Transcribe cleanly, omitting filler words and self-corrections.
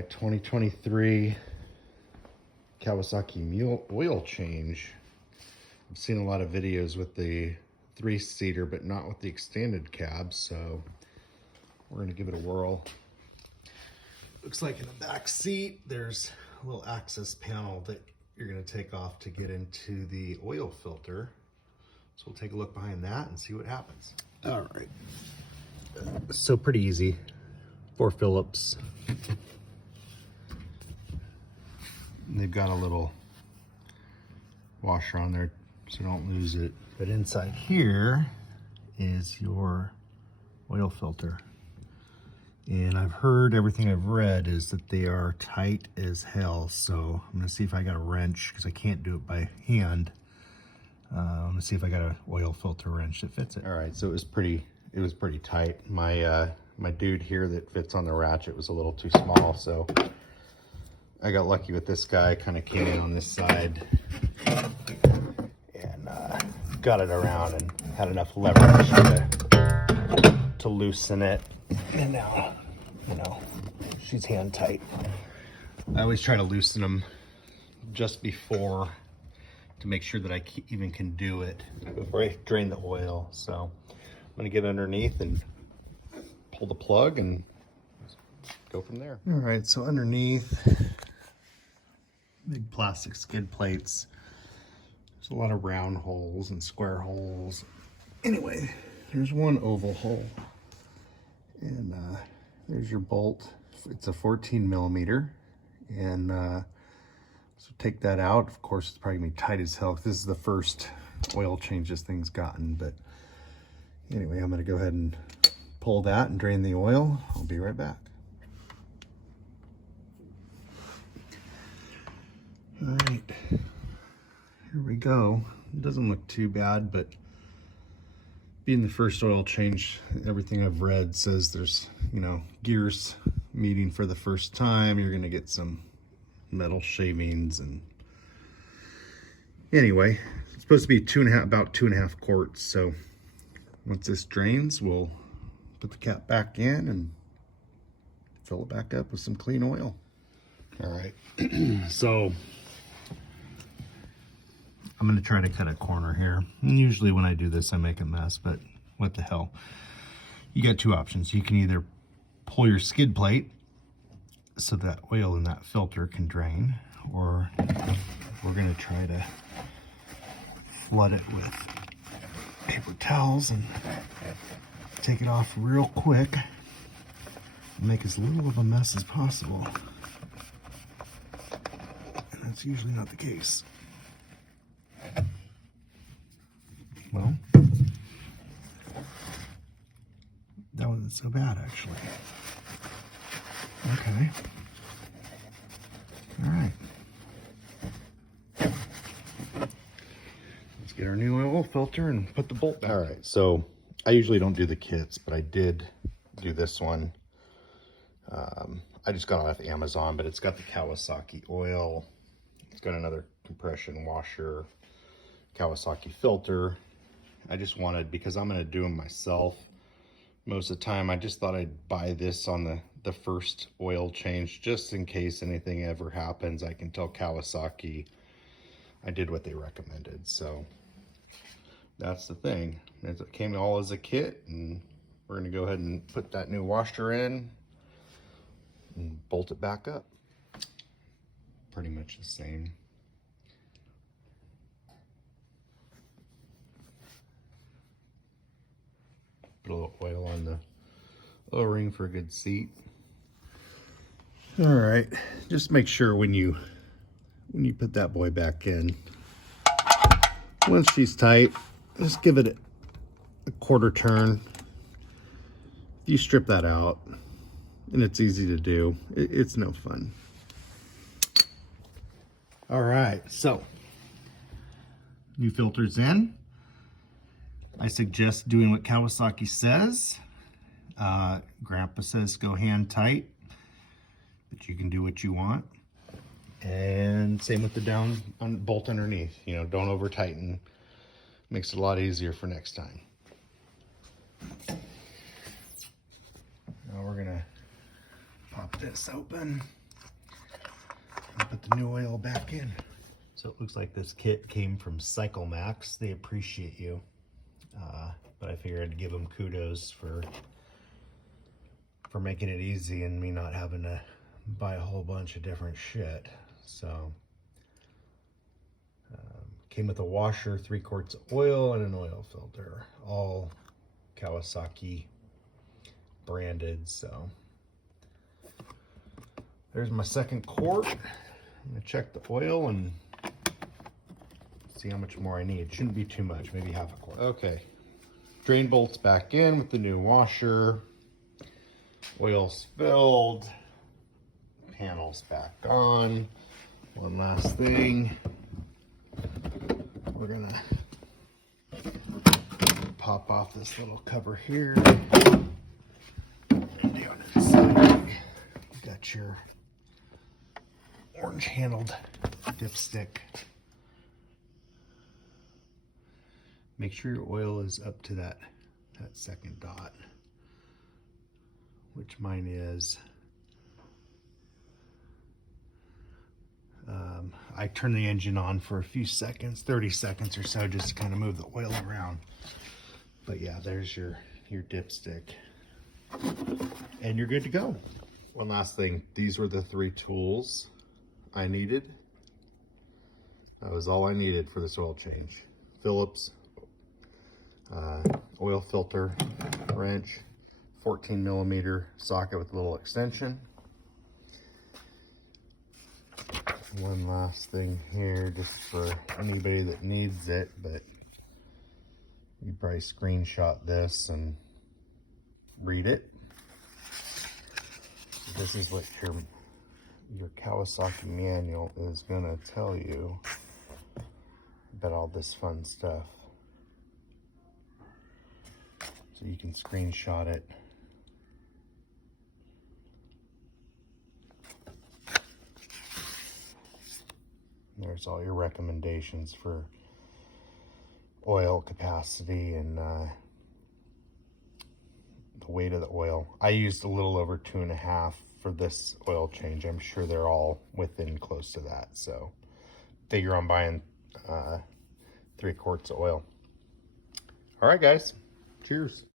right, 2023 Kawasaki Mule oil change. I've seen a lot of videos with the 3-seater, but not with the extended cab, so we're gonna give it a whirl. Looks like in the back seat, there's a little access panel that you're gonna take off to get into the oil filter. So we'll take a look behind that and see what happens. All right, so pretty easy. 4 Phillips. They've got a little washer on there so don't lose it. But inside here is your oil filter. And I've heard, everything I've read is that they are tight as hell. So I'm gonna see if I got a wrench, because I can't do it by hand. I'm gonna see if I got an oil filter wrench that fits it. All right, so it was pretty tight. My dude here that fits on the ratchet was a little too small, so I got lucky with this guy. Kind of came in on this side and got it around and had enough leverage to loosen it. And now, you know, she's hand tight. I always try to loosen them just before to make sure that I even can do it before I drain the oil. So I'm gonna get underneath and pull the plug and go from there. All right, so underneath, big plastic skid plates. There's a lot of round holes and square holes. Anyway, there's one oval hole. And there's your bolt. It's a 14 millimeter. And so take that out. Of course, it's probably gonna be tight as hell. This is the first oil change this thing's gotten. But anyway, I'm gonna go ahead and pull that and drain the oil. I'll be right back. All right, here we go. It doesn't look too bad, but being the first oil change, everything I've read says there's, you know, gears meeting for the first time. You're gonna get some metal shavings, and anyway, it's supposed to be about 2.5 quarts. So once this drains, we'll put the cap back in and fill it back up with some clean oil. All right, so I'm gonna try to cut a corner here. And usually when I do this, I make a mess, but what the hell. You got 2 options. You can either pull your skid plate so that oil in that filter can drain, or we're gonna try to flood it with paper towels and take it off real quick and make as little of a mess as possible. And that's usually not the case. Well, that wasn't so bad, actually. Okay. All right. Let's get our new oil filter and put the bolt back. All right, so I usually don't do the kits, but I did do this one. I just got it off Amazon, but it's got the Kawasaki oil. It's got another compression washer, Kawasaki filter. I just wanted, because I'm gonna do them myself most of the time, I just thought I'd buy this on the first oil change, just in case anything ever happens. I can tell Kawasaki I did what they recommended. So that's the thing. It came all as a kit, and we're gonna go ahead and put that new washer in and bolt it back up. Pretty much the same. Put a little oil on the O-ring for a good seat. All right, just make sure when you put that boy back in, once she's tight, just give it a quarter turn. You strip that out, and it's easy to do. It's no fun. All right, so new filter's in. I suggest doing what Kawasaki says. Grandpa says go hand tight, but you can do what you want. And same with the bolt underneath. You know, don't over tighten. Makes it a lot easier for next time. Now we're gonna pop this open. Put the new oil back in. So it looks like this kit came from Cycle Max. They appreciate you. But I figured I'd give them kudos for making it easy and me not having to buy a whole bunch of different shit. So came with a washer, 3 quarts of oil, and an oil filter, all Kawasaki branded. So there's my second quart. I'm gonna check the oil and see how much more I need. Shouldn't be too much, maybe half a quart. Okay, drain bolts back in with the new washer. Oil's filled. Panels back on. One last thing. We're gonna pop off this little cover here. And down inside, you got your orange handled dipstick. Make sure your oil is up to that second dot, which mine is. I turn the engine on for a few seconds, 30 seconds or so, just to kind of move the oil around. But yeah, there's your dipstick. And you're good to go. One last thing, these were the 3 tools I needed. That was all I needed for this oil change. Phillips oil filter wrench, 14mm socket with a little extension. One last thing here, just for anybody that needs it, but you probably screenshot this and read it. So this is what your Kawasaki manual is gonna tell you about all this fun stuff. So you can screenshot it. There's all your recommendations for oil capacity and the weight of the oil. I used a little over 2.5 for this oil change. I'm sure they're all within close to that. So figure on buying 3 quarts of oil. All right, guys. Cheers.